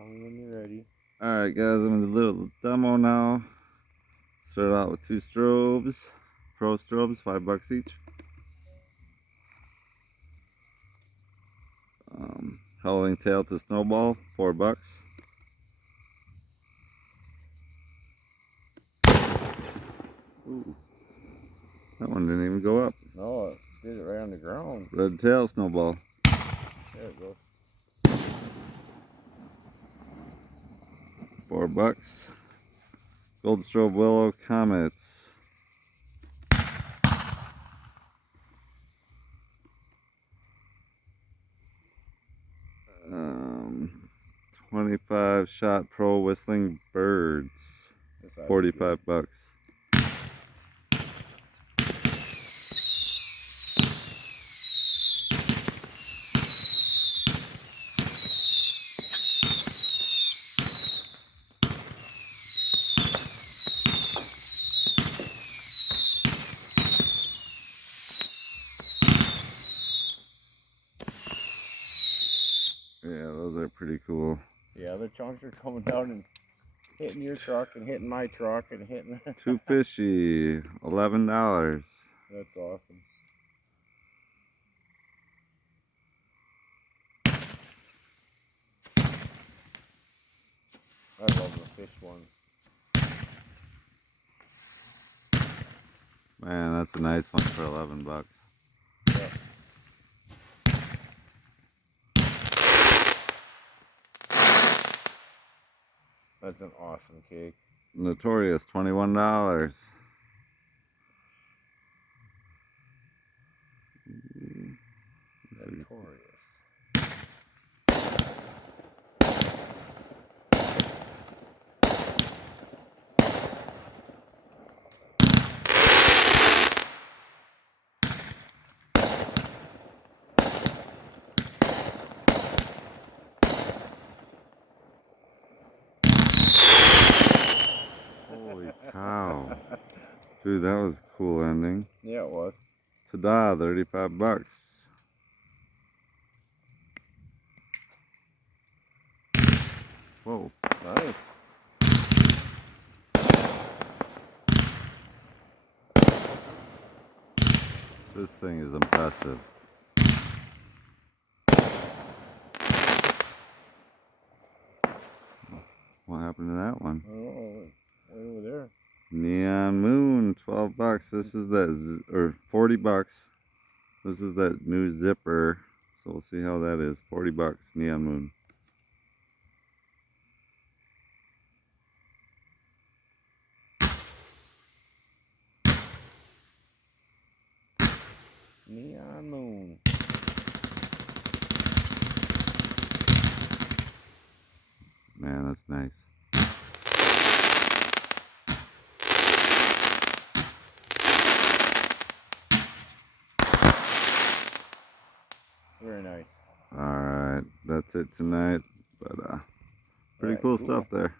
Tell me when you're ready. Alright guys, I'm in the little demo now. Start out with 2 strobes, pro strobes, $5 each. Howling tail to snowball, $4. Ooh, that one didn't even go up. No, it did it right on the ground. Red tail snowball. There it goes. $4. Gold strobe willow comets. 25 shot pro whistling birds. $45. Yeah, those are pretty cool. Yeah, the chunks are coming down and hitting your truck and hitting my truck and hitting. 2 fishy, $11. That's awesome. I love the fish ones. Man, that's a nice one for $11. Yeah. That's an awesome cake. Notorious, $21. Notorious. Holy cow. Dude, that was a cool ending. Yeah, it was. TaDah, $35. Whoa. Nice. This thing is impressive. What happened to that one? Oh, way over there. Neon Moon, $12. This is that, or $40. This is that new zipper. So we'll see how that is. $40, Neon Moon. Neon Moon. Man, that's nice. Very nice. Alright, that's it tonight. But pretty cool stuff there.